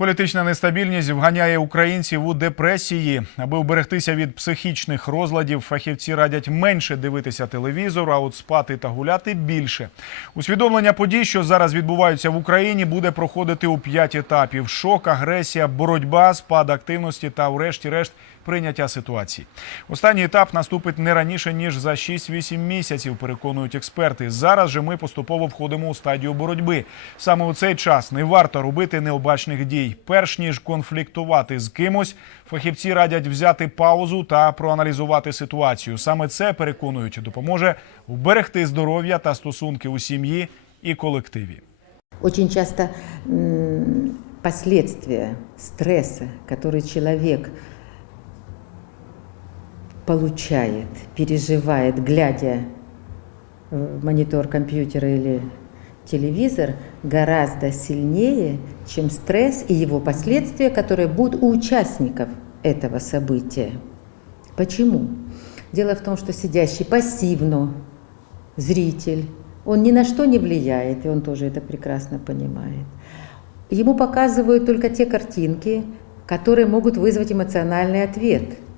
Політична нестабільність вганяє українців у депресії. Аби вберегтися від психічних розладів, фахівці радять менше дивитися телевізор, а от спати та гуляти більше. Усвідомлення подій, що зараз відбуваються в Україні, буде проходити у п'ять етапів: шок, агресія, боротьба, спад активності та, врешті-решт, прийняття ситуації. Останній етап наступить не раніше ніж за 6-8 місяців. Переконують експерти. Зараз же ми поступово входимо у стадію боротьби. Саме у цей час не варто робити необачних дій. Перш ніж конфліктувати з кимось, фахівці радять взяти паузу та проаналізувати ситуацію. Саме це переконують, допоможе вберегти здоров'я та стосунки у сім'ї і колективі. Очень часто последствия стресса, который человек получает, переживает, глядя в монитор компьютера или телевизор, гораздо сильнее, чем стресс и его последствия, которые будут у участников этого события. Почему? Дело в том, что сидящий пассивно, зритель, он ни на что не влияет, и он тоже это прекрасно понимает. Ему показывают только те картинки, которые могут вызвать эмоциональный ответ –